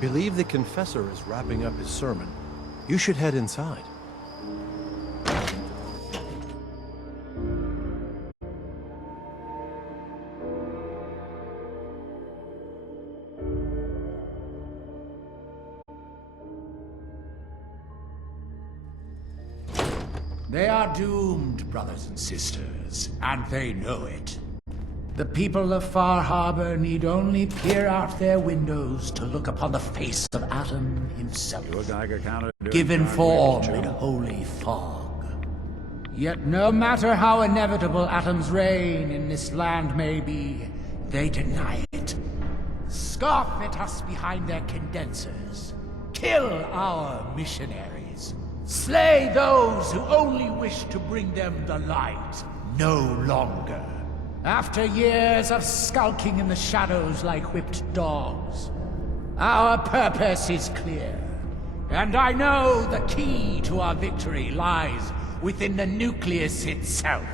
Believe the confessor is wrapping up his sermon. You should head inside. They are doomed, brothers and sisters, and they know it. The people of Far Harbor need only peer out their windows to look upon the face of Atom himself, given form in holy fog. Yet no matter how inevitable Atom's reign in this land may be, they deny it. Scoff at us behind their condensers. Kill our missionaries. Slay those who only wish to bring them the light no longer. After years of skulking in the shadows like whipped dogs, our purpose is clear. And I know the key to our victory lies within the nucleus itself.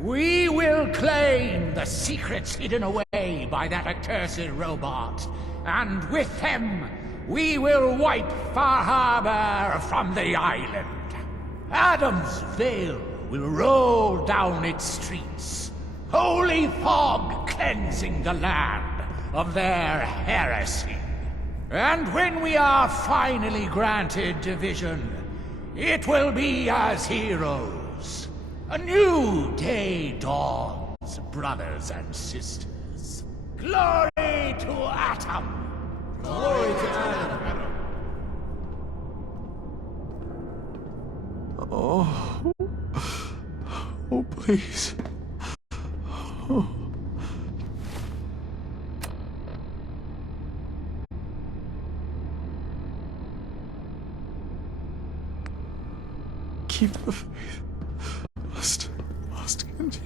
We will claim the secrets hidden away by that accursed robot, and with them, we will wipe Far Harbor from the island. Adam's veil will roll down its streets, holy fog cleansing the land of their heresy. And when we are finally granted division, it will be as heroes. A new day dawns, brothers and sisters. Glory to Atom! Glory to Adam! Oh. Oh, please. Oh. Keep the faith. Must continue.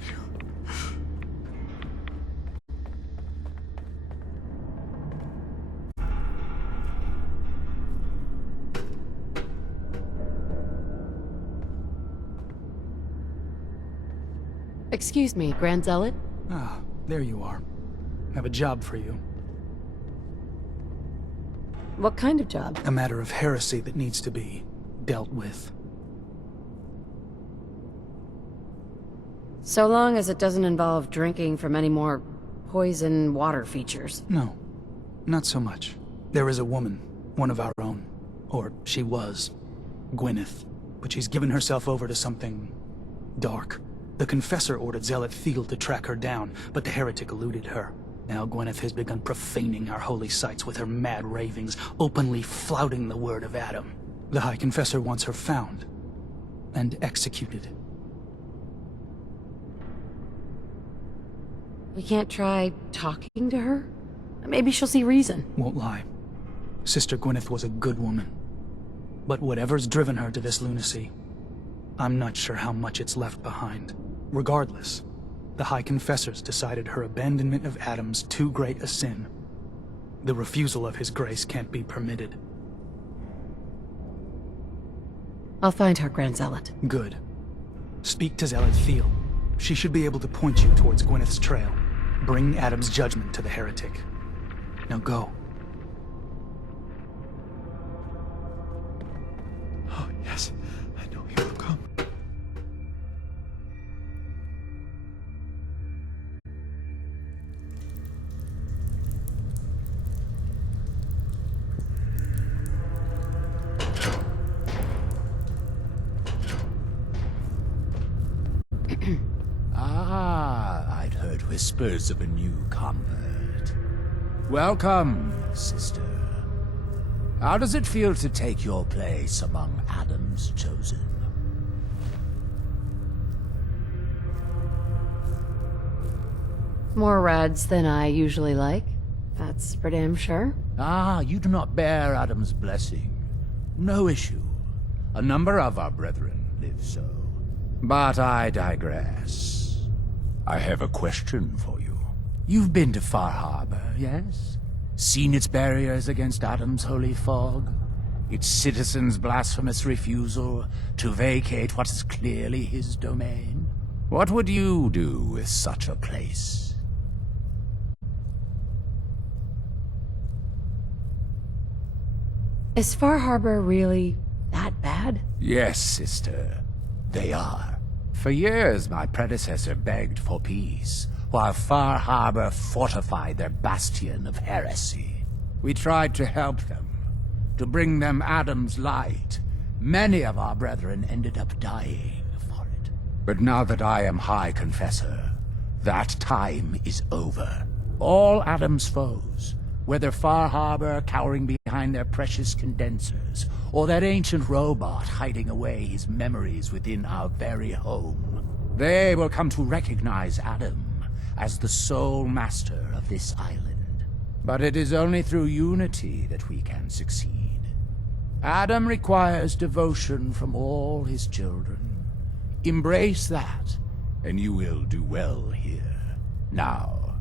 Excuse me, Grand Zealot? Ah, there you are. I have a job for you. What kind of job? A matter of heresy that needs to be dealt with. So long as it doesn't involve drinking from any more poison water features. No, not so much. There is a woman, one of our own. Or she was. Gwyneth. But she's given herself over to something dark. The Confessor ordered Zealot Thiel to track her down, but the heretic eluded her. Now Gwyneth has begun profaning our holy sites with her mad ravings, openly flouting the word of Adam. The High Confessor wants her found and executed. We can't try talking to her? Maybe she'll see reason. Won't lie. Sister Gwyneth was a good woman. But whatever's driven her to this lunacy, I'm not sure how much it's left behind. Regardless, the High Confessors decided her abandonment of Adam's too great a sin. The refusal of his grace can't be permitted. I'll find her, Grand Zealot. Good. Speak to Zealot Thiel. She should be able to point you towards Gwyneth's trail. Bring Adam's judgment to the heretic. Now go. Oh, yes. I know he will come. I'd heard whispers of a new convert. Welcome, sister. How does it feel to take your place among Adam's chosen? More rads than I usually like. That's for damn sure. You do not bear Adam's blessing. No issue. A number of our brethren live so. But I digress. I have a question for you. You've been to Far Harbor, yes? Seen its barriers against Adam's holy fog? Its citizens' blasphemous refusal to vacate what is clearly his domain? What would you do with such a place? Is Far Harbor really that bad? Yes, sister, they are. For years, my predecessor begged for peace, while Far Harbor fortified their bastion of heresy. We tried to help them, to bring them Adam's light. Many of our brethren ended up dying for it. But now that I am High Confessor, that time is over. All Adam's foes, whether Far Harbor cowering behind their precious condensers, or that ancient robot hiding away his memories within our very home, they will come to recognize Adam as the sole master of this island. But it is only through unity that we can succeed. Adam requires devotion from all his children. Embrace that, and you will do well here. Now,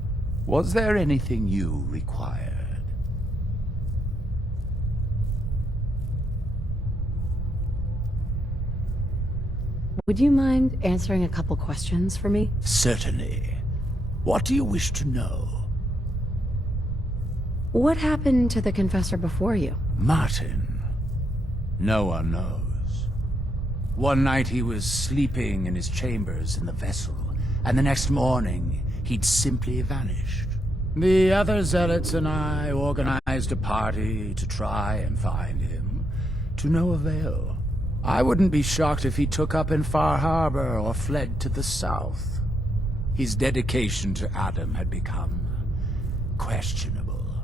was there anything you required? Would you mind answering a couple questions for me? Certainly. What do you wish to know? What happened to the Confessor before you? Martin. No one knows. One night he was sleeping in his chambers in the vessel, and the next morning he'd simply vanished. The other zealots and I organized a party to try and find him, to no avail. I wouldn't be shocked if he took up in Far Harbor or fled to the south. His dedication to Adam had become questionable.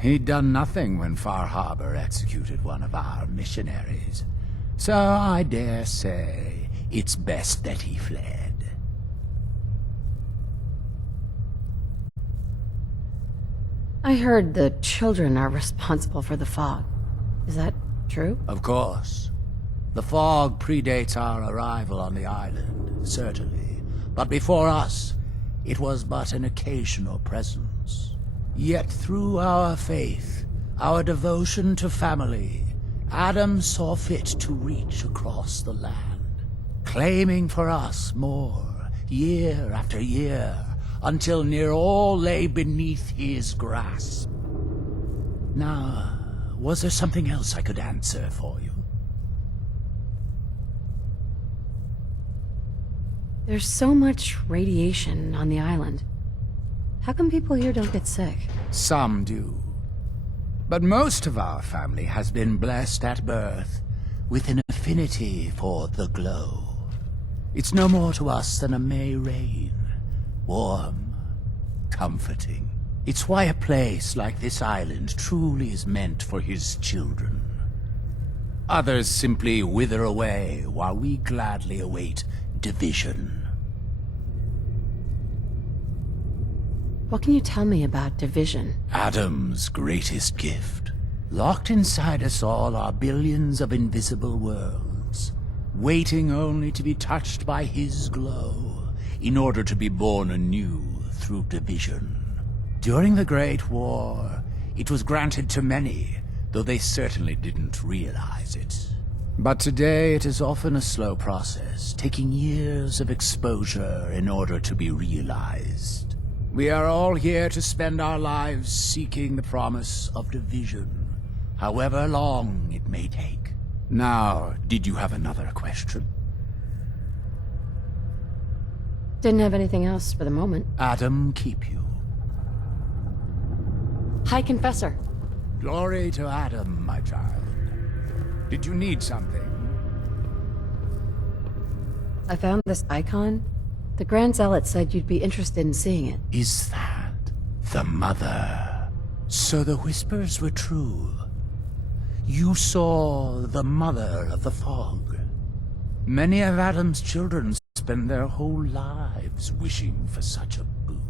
He'd done nothing when Far Harbor executed one of our missionaries, so I dare say it's best that he fled. I heard the children are responsible for the fog. Is that true? Of course. The fog predates our arrival on the island, certainly. But before us, it was but an occasional presence. Yet through our faith, our devotion to family, Adam saw fit to reach across the land, claiming for us more, year after year, until near all lay beneath his grasp. Now, was there something else I could answer for you? There's so much radiation on the island. How come people here don't get sick? Some do. But most of our family has been blessed at birth with an affinity for the glow. It's no more to us than a May rain. Warm, comforting. It's why a place like this island truly is meant for his children. Others simply wither away while we gladly await division. What can you tell me about division? Adam's greatest gift. Locked inside us all are billions of invisible worlds, waiting only to be touched by his glow, in order to be born anew through division. During the Great War, it was granted to many, though they certainly didn't realize it. But today it is often a slow process, taking years of exposure in order to be realized. We are all here to spend our lives seeking the promise of division, however long it may take. Now, did you have another question? Didn't have anything else for the moment. Adam keep you. High Confessor. Glory to Adam, my child. Did you need something? I found this icon. The Grand Zealot said you'd be interested in seeing it. Is that the Mother? So the whispers were true. You saw the Mother of the Fog. Many of Adam's children spend their whole lives wishing for such a boon.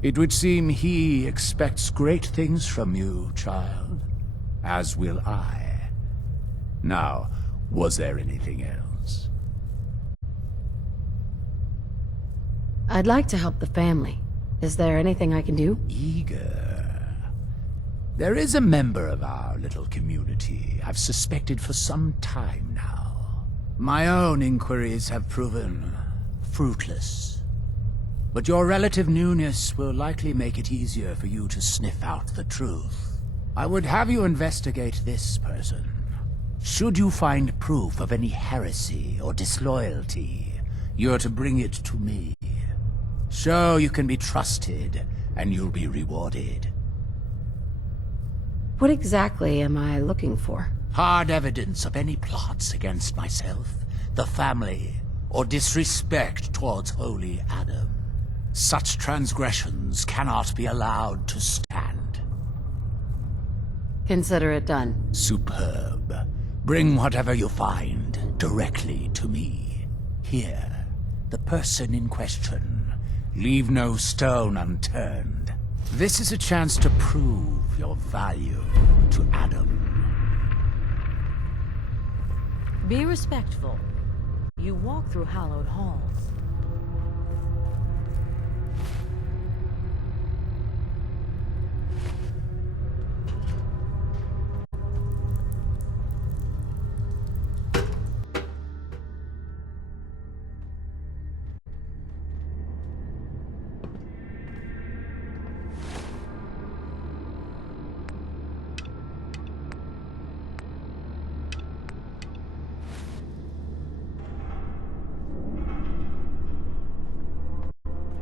It would seem he expects great things from you, child, as will I. Now, was there anything else? I'd like to help the family. Is there anything I can do? Eager. There is a member of our little community I've suspected for some time now. My own inquiries have proven fruitless. But your relative newness will likely make it easier for you to sniff out the truth. I would have you investigate this person. Should you find proof of any heresy or disloyalty, you're to bring it to me. Show you can be trusted, and you'll be rewarded. What exactly am I looking for? Hard evidence of any plots against myself, the family, or disrespect towards Holy Adam. Such transgressions cannot be allowed to stand. Consider it done. Superb. Bring whatever you find directly to me. Here, the person in question. Leave no stone unturned. This is a chance to prove your value to Adam. Be respectful. You walk through hallowed halls.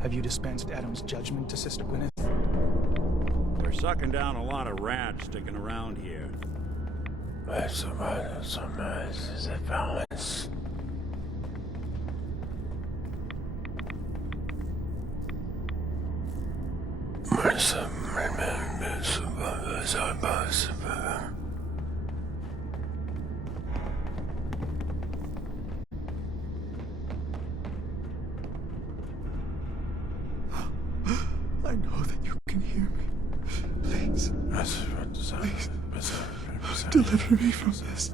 Have you dispensed Adam's judgment to Sister Gwyneth? We're sucking down a lot of rats sticking around here. I know that you can hear me. Please. Please. Deliver me from this.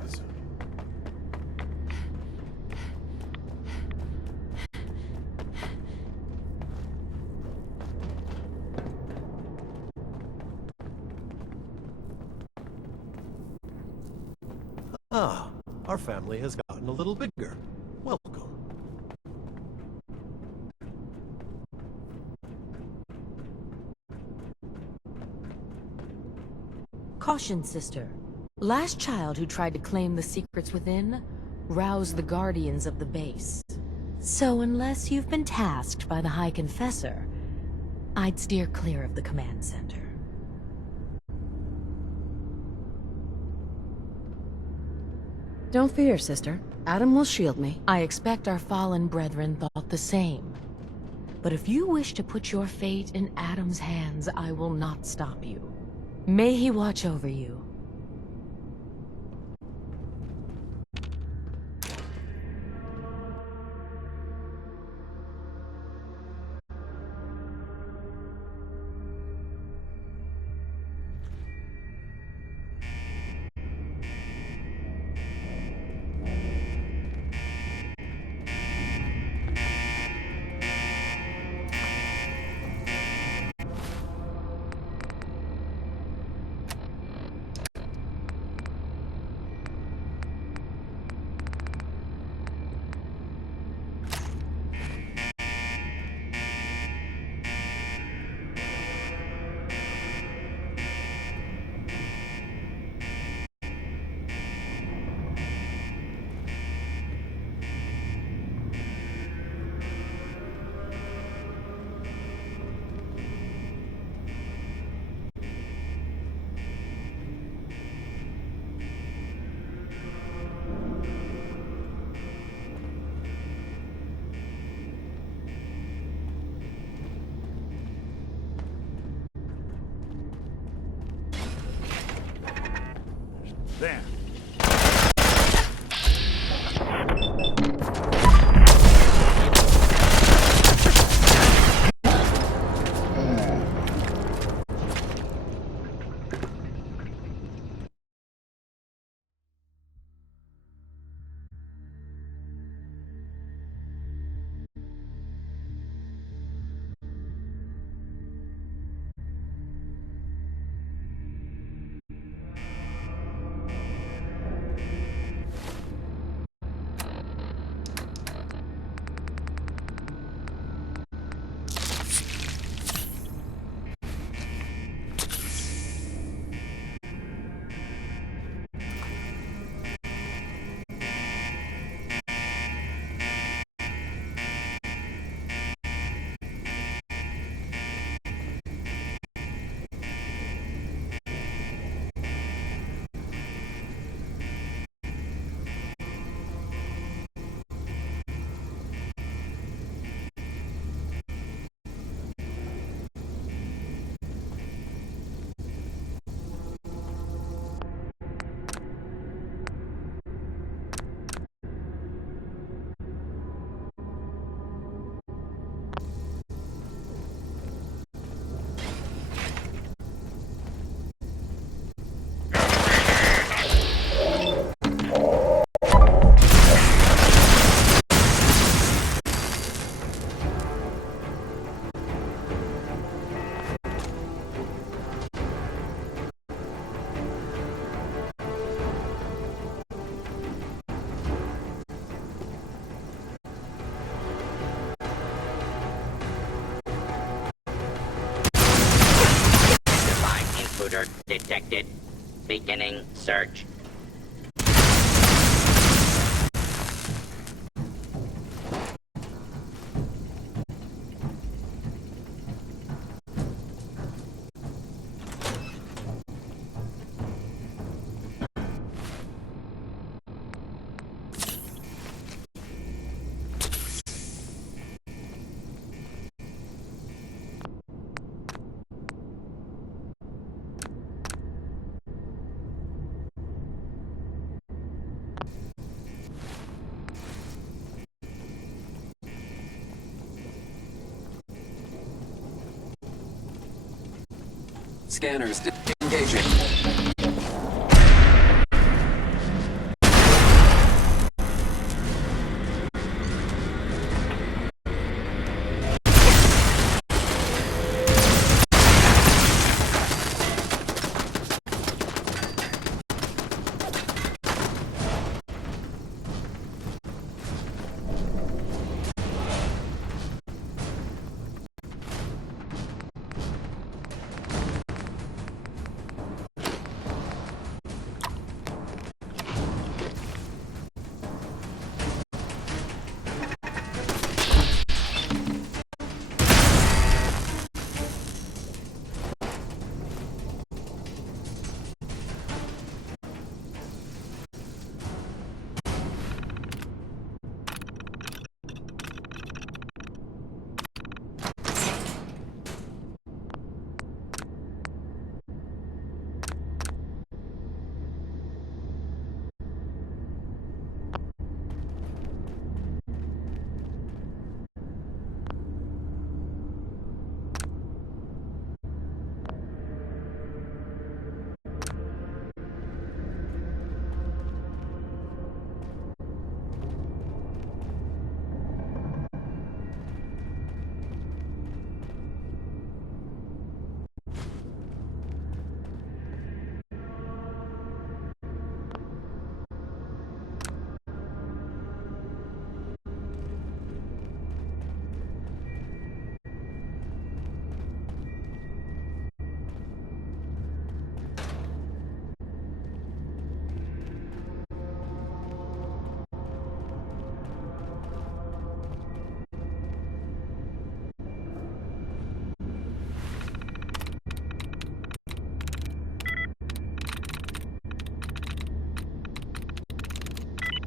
Ah, our family has gotten a little bigger. Welcome. Caution, sister. Last child who tried to claim the secrets within roused the guardians of the base. So unless you've been tasked by the High Confessor, I'd steer clear of the command center. Don't fear, sister. Adam will shield me. I expect our fallen brethren thought the same. But if you wish to put your fate in Adam's hands, I will not stop you. May he watch over you. There. alert detected. Beginning search. Scanners engaging.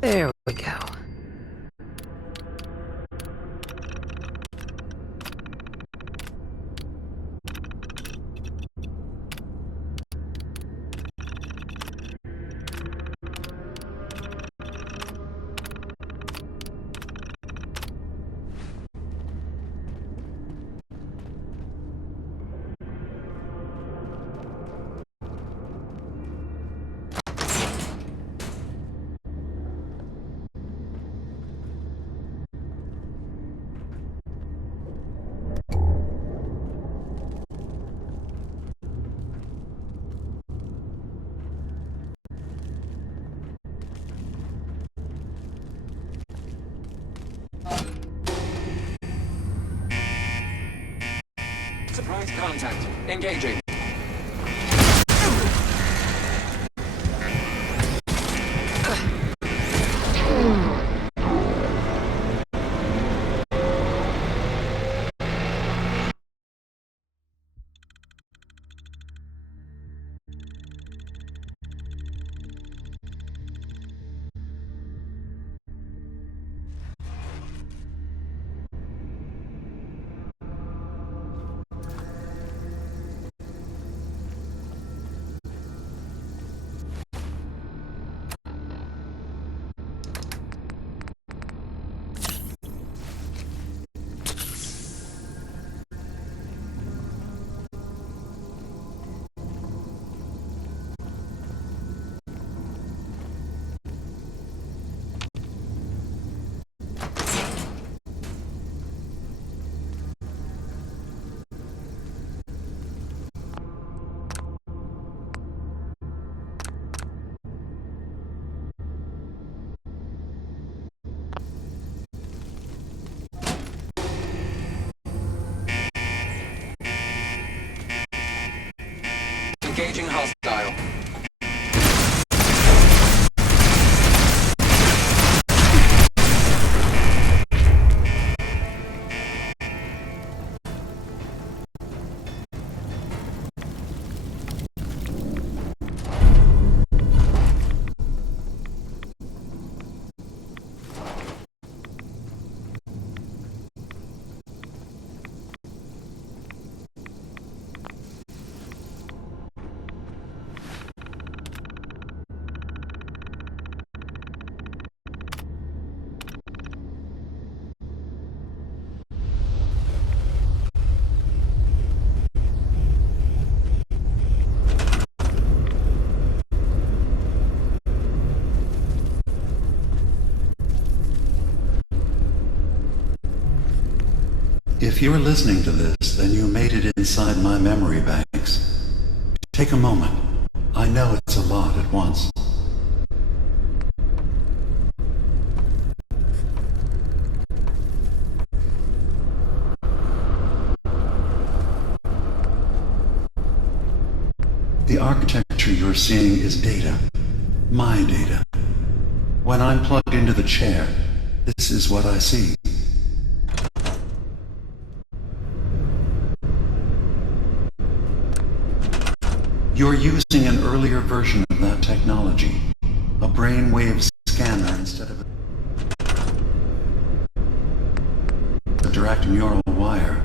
There we go. Surprise contact. Engaging. Engaging hostile. If you're listening to this, then you made it inside my memory banks. Take a moment. I know it's a lot at once. The architecture you're seeing is data. My data. When I'm plugged into the chair, this is what I see. You're using an earlier version of that technology, a brainwave scanner instead of a direct neural wire.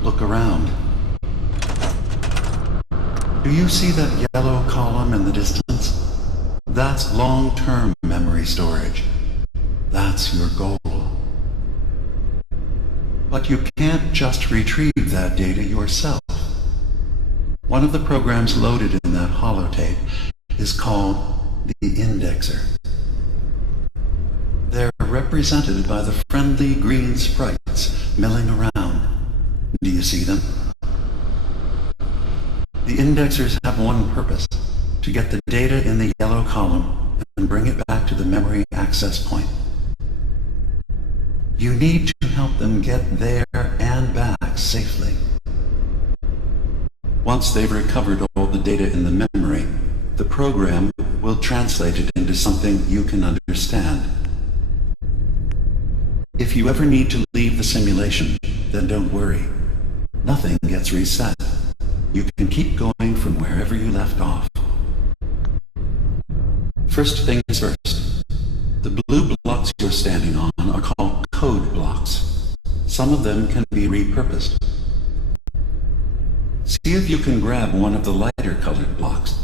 Look around. Do you see that yellow column in the distance? That's long-term memory storage. That's your goal. But you can't just retrieve that data yourself. One of the programs loaded in that holotape is called the Indexer. They're represented by the friendly green sprites milling around. Do you see them? The Indexers have one purpose: to get the data in the yellow column and bring it back to the memory access point. You need to help them get there and back safely. Once they've recovered all the data in the memory, the program will translate it into something you can understand. If you ever need to leave the simulation, then don't worry. Nothing gets reset. You can keep going from wherever you left off. First things first. The blue blocks you're standing on are called code blocks. Some of them can be repurposed. See if you can grab one of the lighter colored blocks.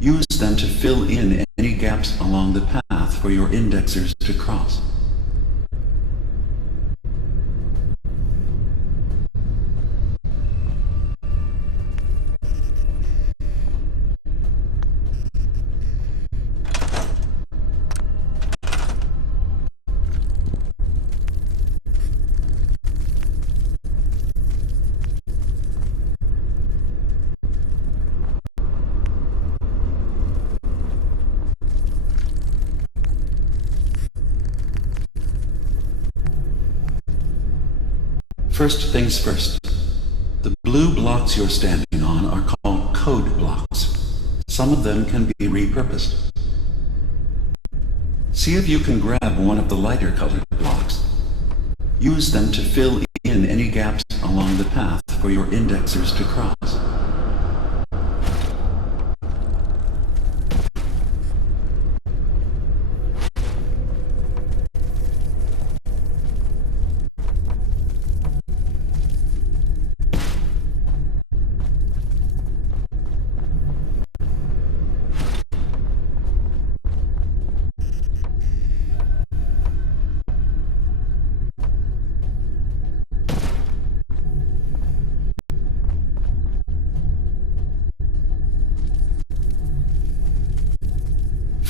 Use them to fill in any gaps along the path for your indexers to cross. First things first. The blue blocks you're standing on are called code blocks. Some of them can be repurposed. See if you can grab one of the lighter colored blocks. Use them to fill in any gaps along the path for your indexers to cross.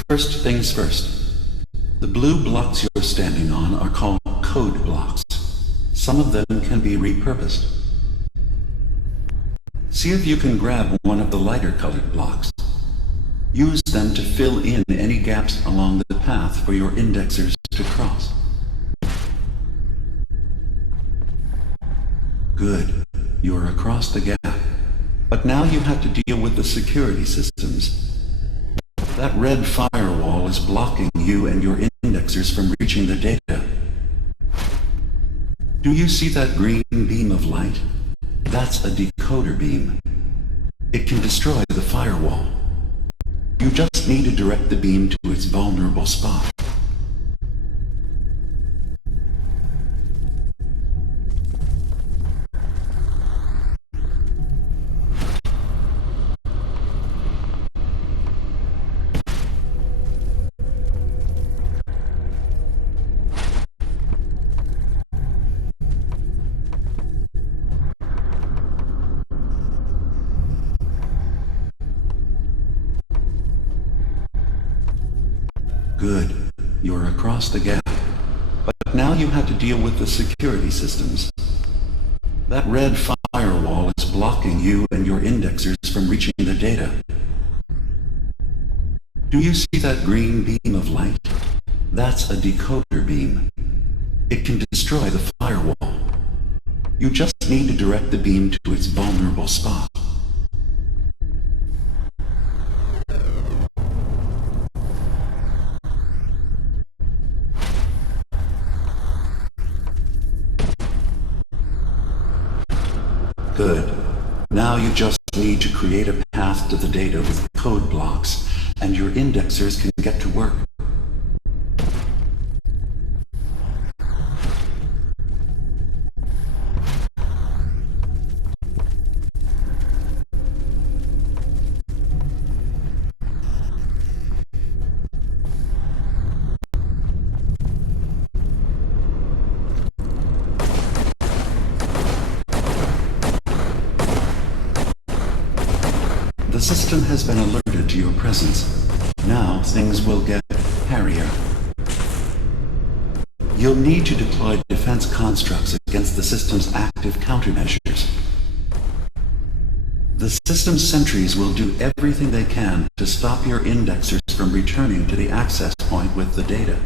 First things first. The blue blocks you're standing on are called code blocks. Some of them can be repurposed. See if you can grab one of the lighter colored blocks. Use them to fill in any gaps along the path for your indexers to cross. Good. You're across the gap. But now you have to deal with the security systems. That red firewall is blocking you and your indexers from reaching the data. Do you see that green beam of light? That's a decoder beam. It can destroy the firewall. You just need to direct the beam to its vulnerable spot. Good. You're across the gap. But now you have to deal with the security systems. That red firewall is blocking you and your indexers from reaching the data. Do you see that green beam of light? That's a decoder beam. It can destroy the firewall. You just need to direct the beam to its vulnerable spot. Good. Now you just need to create a path to the data with code blocks, and your indexers can get to work. The system has been alerted to your presence. Now things will get hairier. You'll need to deploy defense constructs against the system's active countermeasures. The system's sentries will do everything they can to stop your indexers from returning to the access point with the data.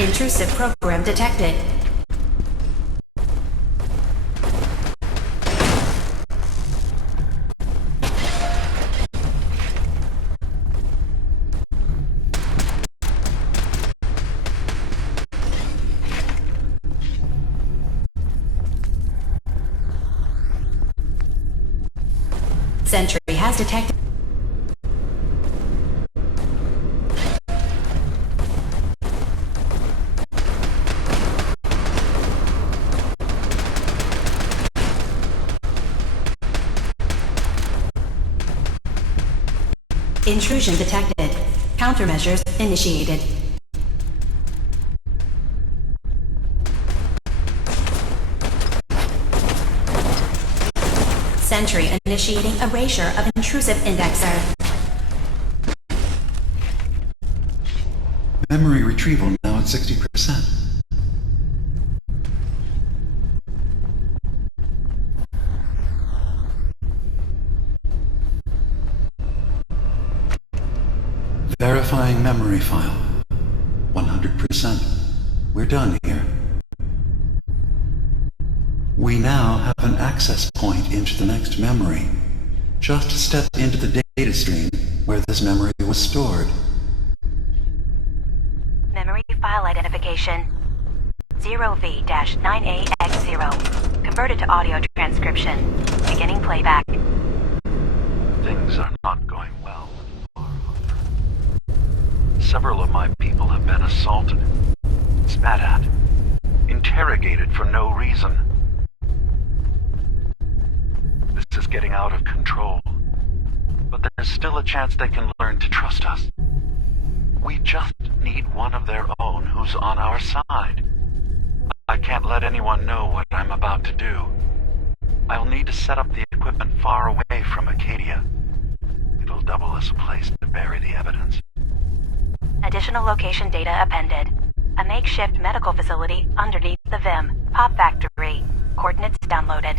Intrusive program detected. Sentry has detected. Intrusion detected. Countermeasures initiated. Sentry initiating erasure of intrusive indexer. Memory retrieval now at 60%. Verifying memory file. 100%. We're done here. We now have an access point into the next memory. Just step into the data stream where this memory was stored. Memory file identification 0V-9AX0. Converted to audio transcription. Beginning playback. Things are not going well. Several of my people have been assaulted, spat at, interrogated for no reason. This is getting out of control, but there's still a chance they can learn to trust us. We just need one of their own who's on our side. can't let anyone know what I'm about to do. I'll need to set up the equipment far away from Acadia. It'll double as a place to bury the evidence. Additional location data appended. A makeshift medical facility underneath the VIM. Pop factory. Coordinates downloaded.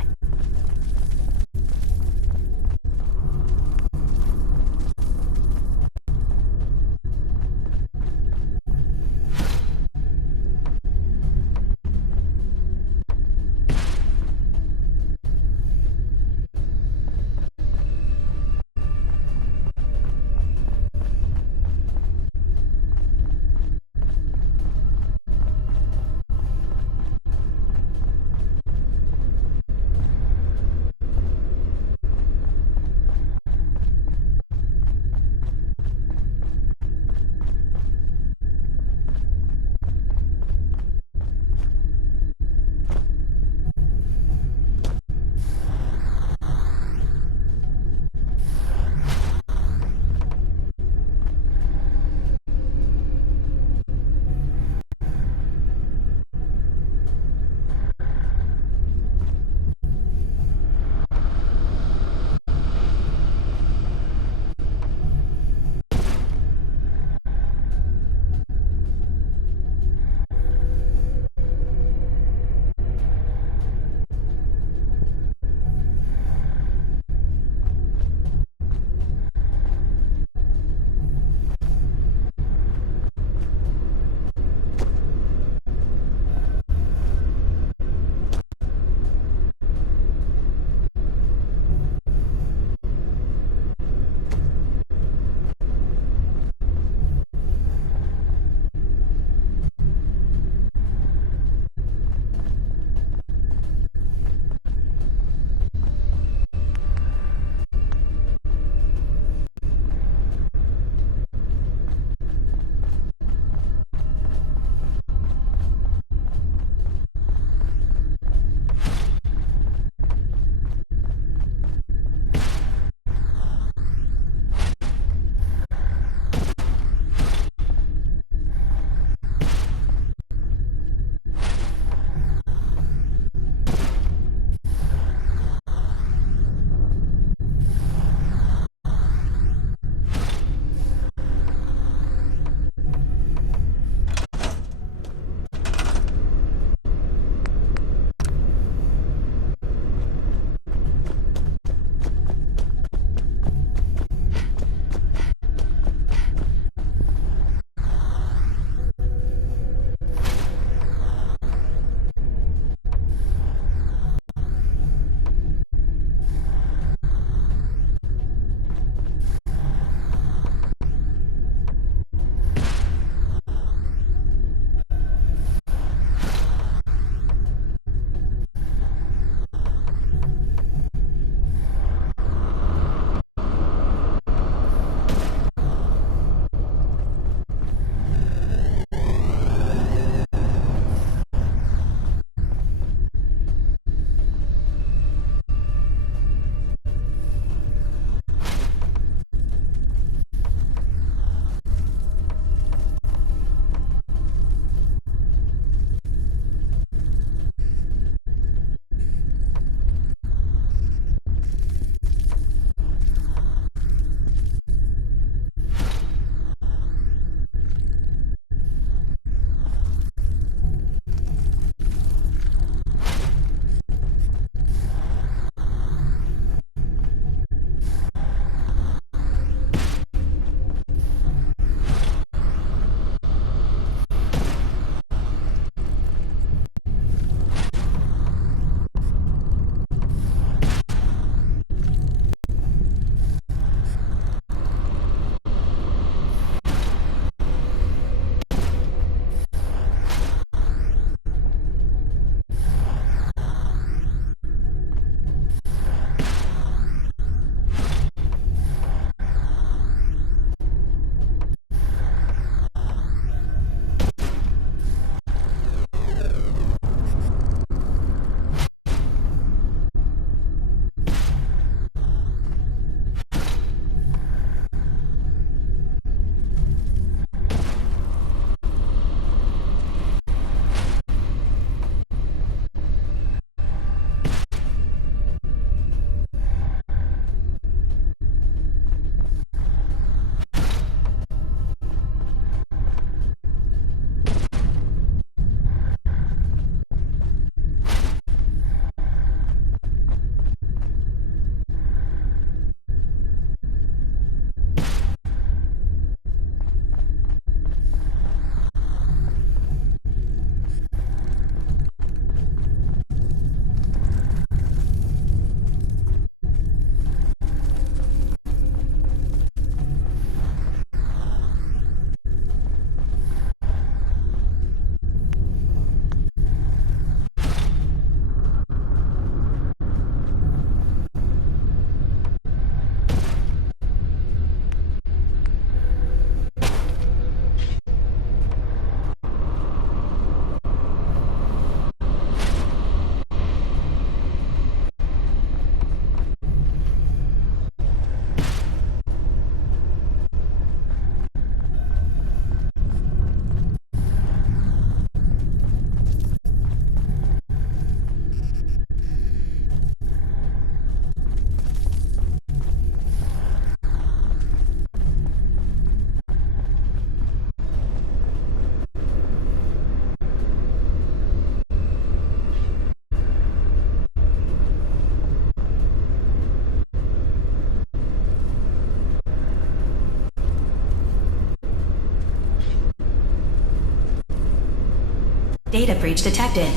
Data breach detected.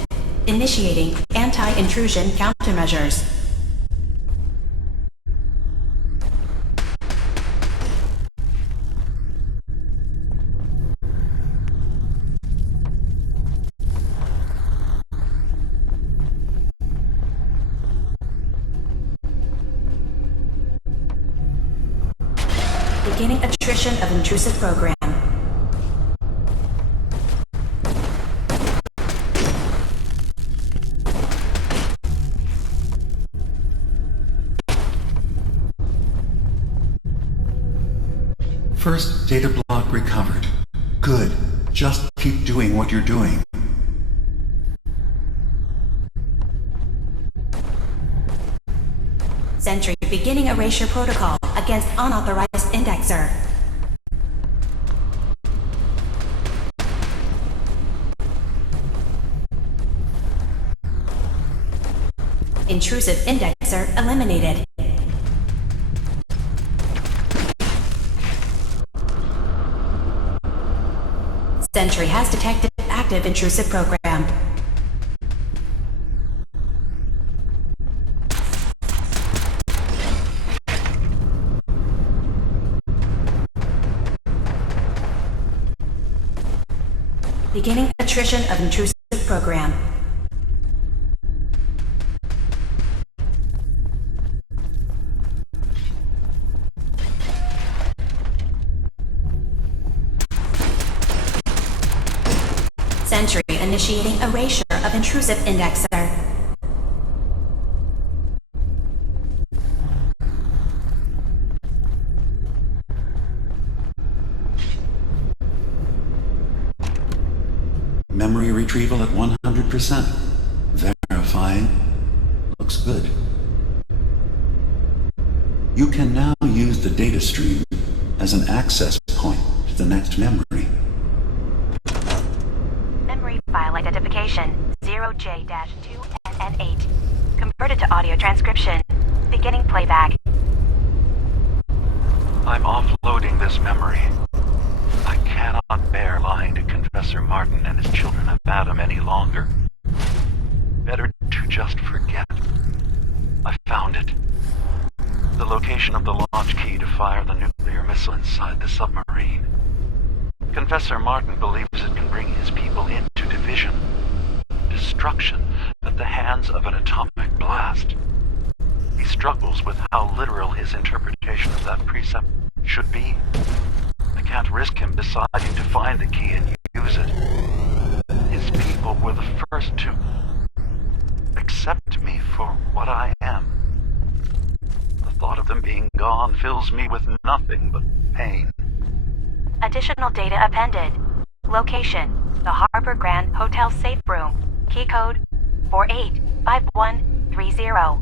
Initiating anti-intrusion countermeasures. Beginning attrition of intrusive program. First data block recovered. Good. Just keep doing what you're doing. Sentry beginning erasure protocol against unauthorized indexer. Intrusive indexer eliminated. Sentry has detected active intrusive program. Beginning attrition of intrusive program. Sentry initiating erasure of intrusive indexer. Memory retrieval at 100%. Verifying. Looks good. You can now use the data stream as an access point to the next memory. Memory file identification 0J-2NN8. Converted to audio transcription. Beginning playback. I'm offloading this memory. I cannot bear lying to Confessor Martin and his children of Adam any longer. Better to just forget. I found it. The location of the launch key to fire the nuclear missile inside the submarine. Confessor Martin believes it can bring his people into division, destruction at the hands of an atomic blast. He struggles with how literal his interpretation of that precept should be. I can't risk him deciding to find the key and use it. His people were the first to accept me for what I am. The thought of them being gone fills me with nothing but pain. Additional data appended. Location: the Harbor Grand Hotel safe room. Key code 485130.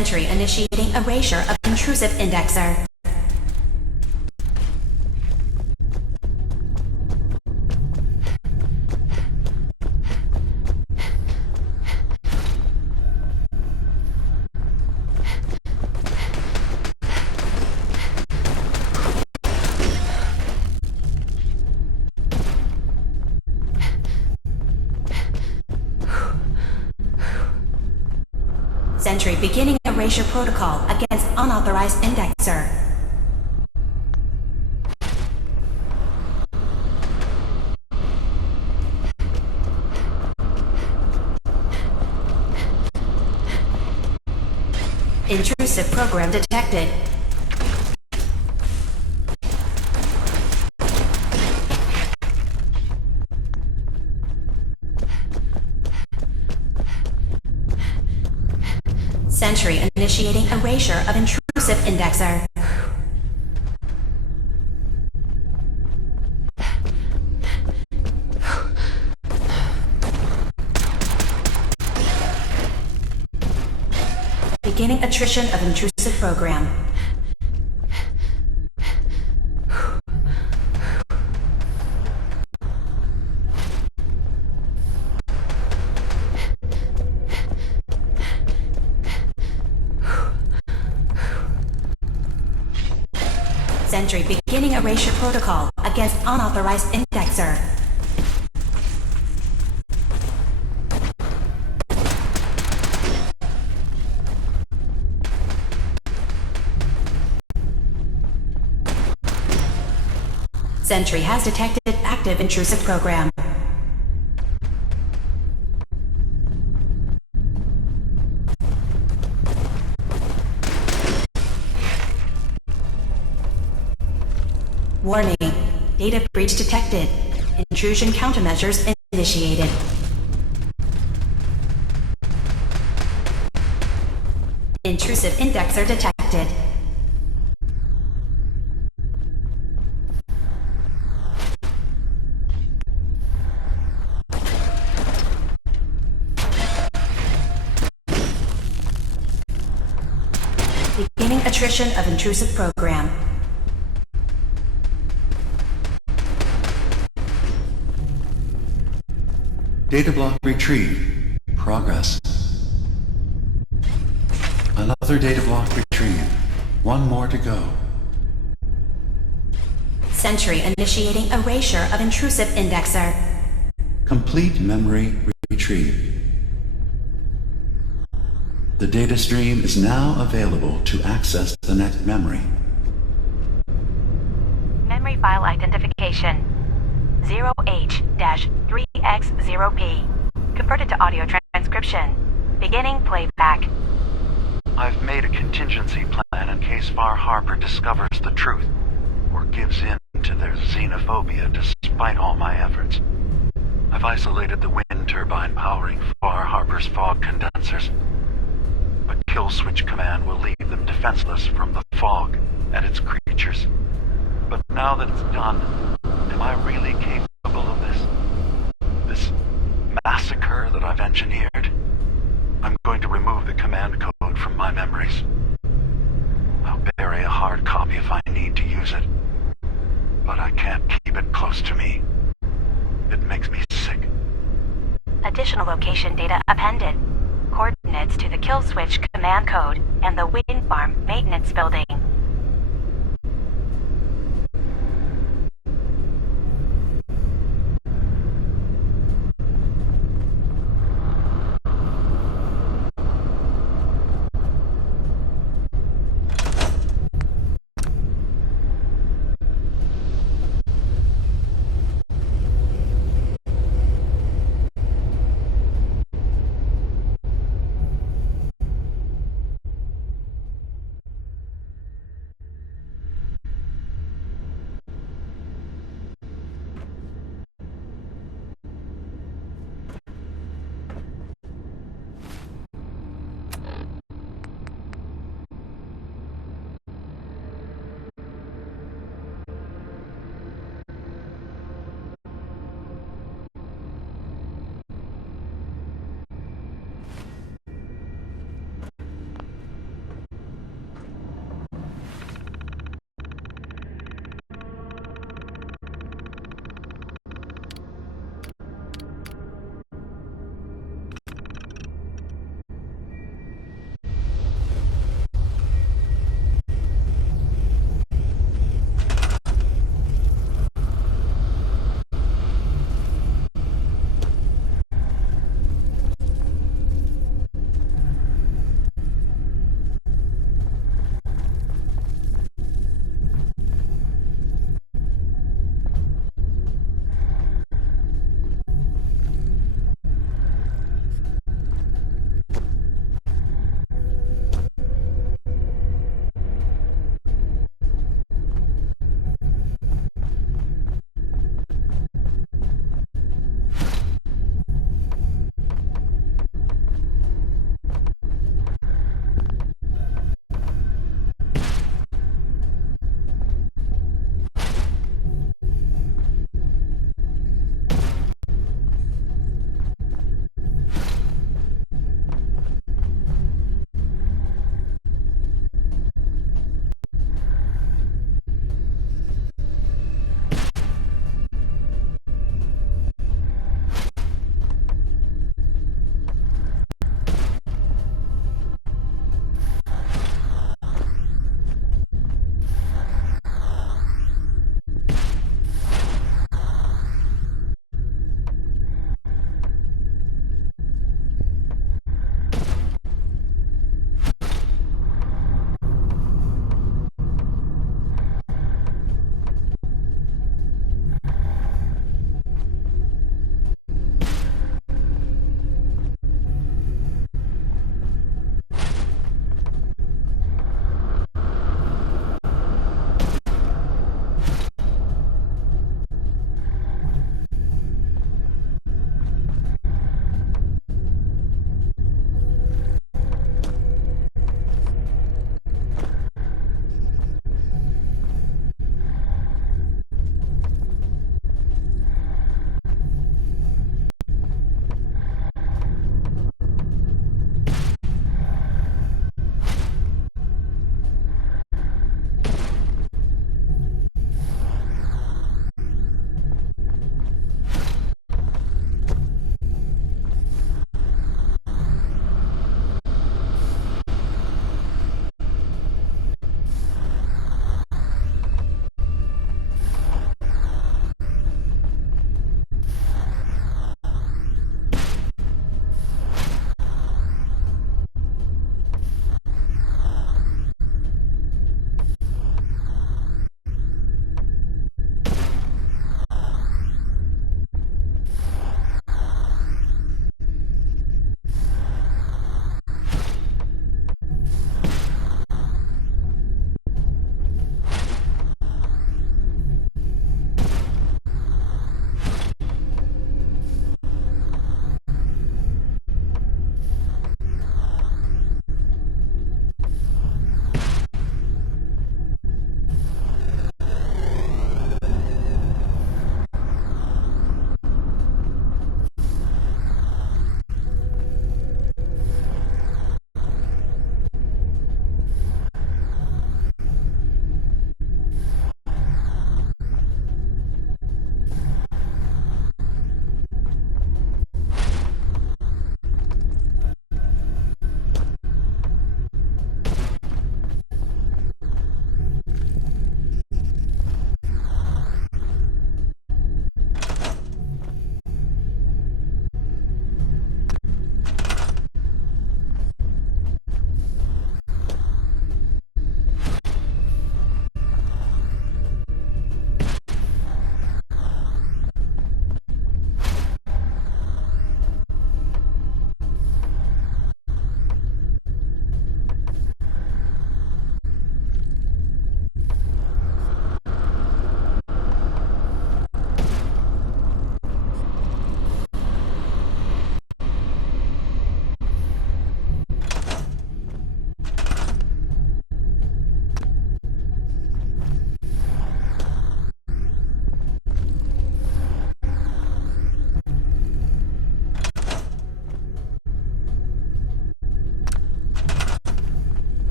Sentry initiating erasure of intrusive indexer. Sentry beginning erasure protocol against unauthorized indexer. Intrusive program detected. Sentry initiating erasure of intrusive indexer. Beginning attrition of intrusive program. Sentry beginning erasure protocol against unauthorized indexer. Sentry has detected active intrusive program. Warning. Data breach detected. Intrusion countermeasures initiated. Intrusive indexer detected. Beginning attrition of intrusive program. Data block retrieved. Progress. Another data block retrieved. One more to go. Sentry initiating erasure of intrusive indexer. Complete memory retrieved. The data stream is now available to access the next memory. Memory file identification 0H-3X0P. Converted to audio transcription. Beginning playback. I've made a contingency plan in case Far Harbor discovers the truth or gives in to their xenophobia despite all my efforts. I've isolated the wind turbine powering Far Harbor's fog condensers. A kill switch command will leave them defenseless from the fog and its creatures. But now that it's done, am I really capable of this? This massacre that I've engineered? I'm going to remove the command code from my memories. I'll bury a hard copy if I need to use it. But I can't keep it close to me. It makes me sick. Additional location data appended. Coordinates to the kill switch command code and the wind farm maintenance building.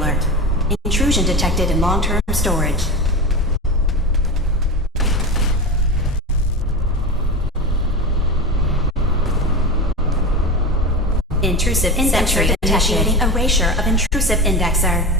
alert. Intrusion detected in long-term storage. Intrusive indexer initiating erasure of intrusive indexer.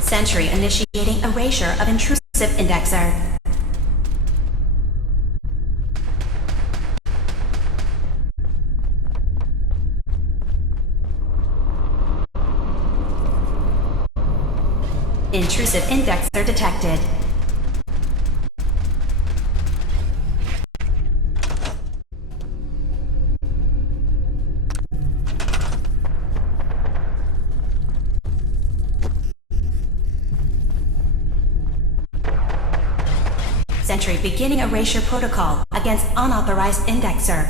Sentry initiating erasure of intrusive indexer. Intrusive indexer detected. Sentry beginning erasure protocol against unauthorized indexer.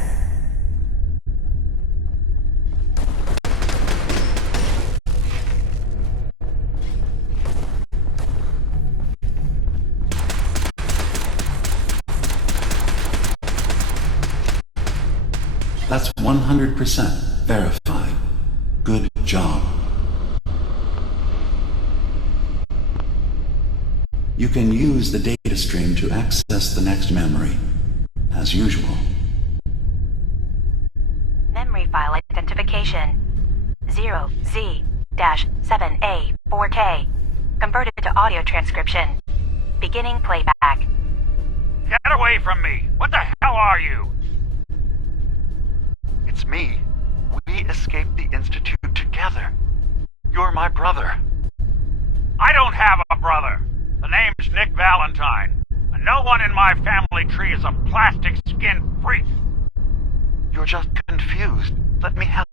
That's 100% verified. Good job. You can use the data stream to access the next memory, as usual. Memory file identification 0Z-7A4K. Converted to audio transcription. Beginning playback. Get away from me! What the hell are you? It's me. We escaped the Institute together. You're my brother. I don't have a brother. The name's Nick Valentine. And no one in my family tree is a plastic-skinned freak. You're just confused. Let me help.